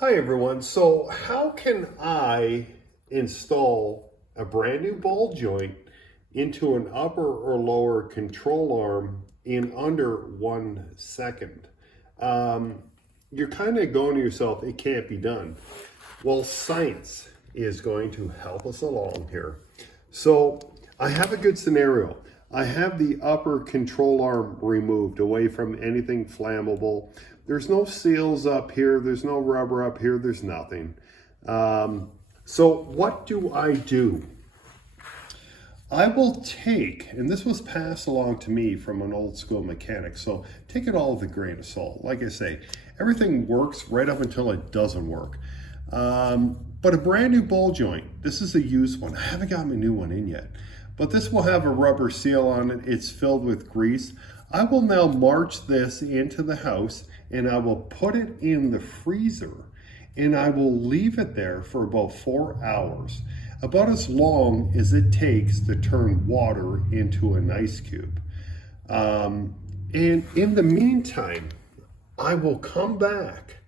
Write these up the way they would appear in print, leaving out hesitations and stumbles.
Hi everyone. So how can I install a brand new ball joint into an upper or lower control arm in under 1 second? You're kind of going to yourself, it can't be done. Well, science is going to help us along here. So I have a good scenario. I have the upper control arm removed away from anything flammable. There's no seals up here. There's no rubber up here. There's nothing. So what do? I will take, and this was passed along to me from an old school mechanic, so take it all with a grain of salt. Like I say, everything works right up until it doesn't work. But a brand new ball joint, this is a used one. I haven't got my new one in yet, but this will have a rubber seal on it. It's filled with grease. I will now march this into the house and I will put it in the freezer and I will leave it there for about 4 hours, about as long as it takes to turn water into an ice cube. And in the meantime, I will come back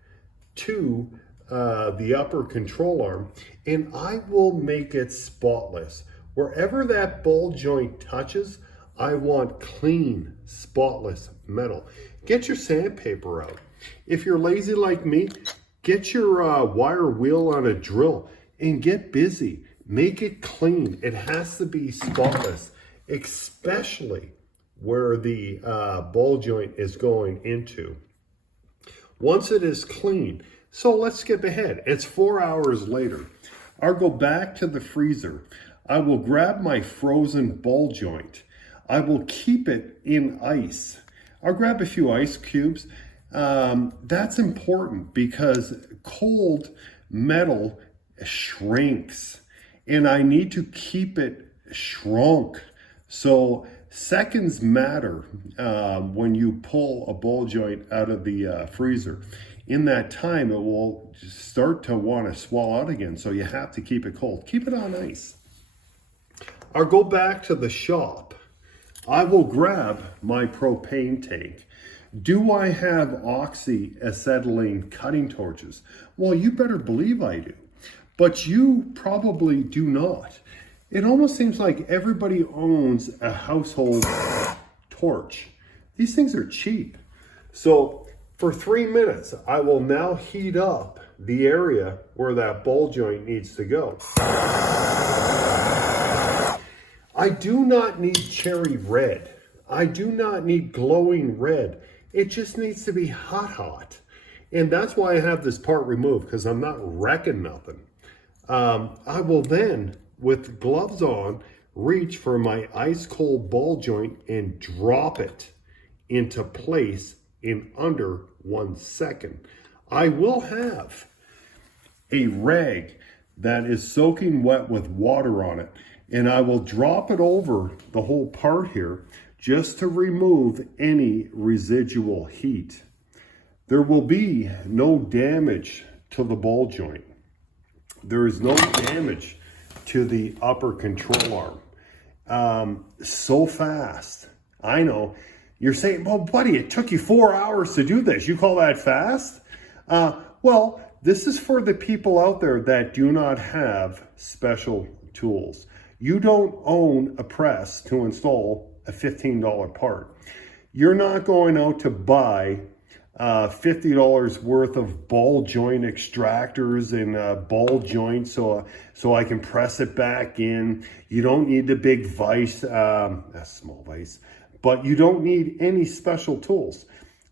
to the upper control arm and I will make it spotless. Wherever that ball joint touches, I want clean, spotless metal. Get your sandpaper out. If you're lazy like me, get your wire wheel on a drill and get busy. Make it clean. It has to be spotless, especially where the ball joint is going into. Once it is clean, so let's skip ahead. It's 4 hours later. I'll go back to the freezer. I will grab my frozen ball joint. I will keep it in ice. I'll grab a few ice cubes. That's important because cold metal shrinks and I need to keep it shrunk. So seconds matter when you pull a ball joint out of the freezer. In that time, it will start to want to swell out again. So you have to keep it cold. Keep it on ice. I'll go back to the shop. I will grab my propane tank. Do I have oxyacetylene cutting torches? Well, you better believe I do, but you probably do not. It almost seems like everybody owns a household torch. These things are cheap. So for 3 minutes, I will now heat up the area where that ball joint needs to go. I do not need cherry red. I do not need glowing red. It just needs to be hot. And that's why I have this part removed, because I'm not wrecking nothing. I will then, with gloves on, reach for my ice cold ball joint and drop it into place in under 1 second. I will have a rag that is soaking wet with water on it, and I will drop it over the whole part here just to remove any residual heat. There will be no damage to the ball joint. There is no damage to the upper control arm. So fast. I know. You're saying, well, buddy, it took you 4 hours to do this. You call that fast? Well, this is for the people out there that do not have special tools. You don't own a press to install a $15 part. You're not going out to buy $50 worth of ball joint extractors and ball joints so I can press it back in. You don't need the big vise, a small vise, but you don't need any special tools.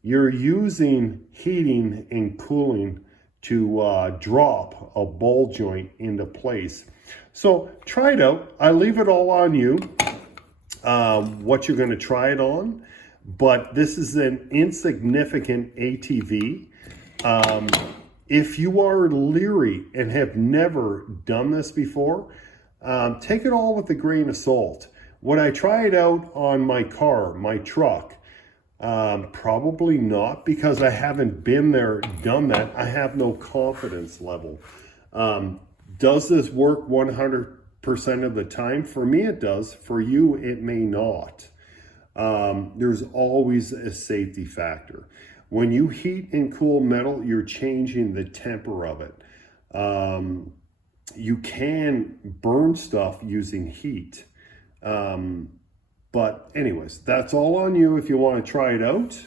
You're using heating and cooling to drop a ball joint into place. So try it out. I leave it all on you, what you're going to try it on. But this is an insignificant ATV. If you are leery and have never done this before, take it all with a grain of salt. Would I try it out on my car, my truck? Probably not, because I haven't been there, done that. I have no confidence level. Does this work 100% of the time? For me, it does. For you, it may not. There's always a safety factor. When you heat and cool metal, you're changing the temper of it. You can burn stuff using heat. But anyways, that's all on you if you want to try it out.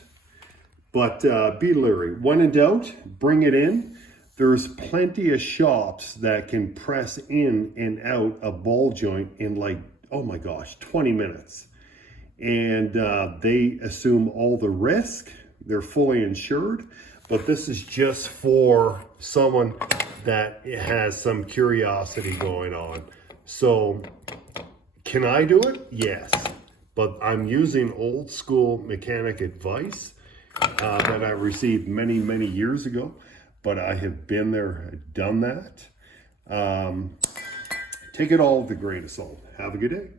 But be leery. When in doubt, bring it in. There's plenty of shops that can press in and out a ball joint in like, oh my gosh, 20 minutes. And they assume all the risk. They're fully insured. But this is just for someone that has some curiosity going on. So can I do it? Yes. But I'm using old school mechanic advice that I received many, many years ago. But I have been there, done that. Take it all with a grain of salt. Have a good day.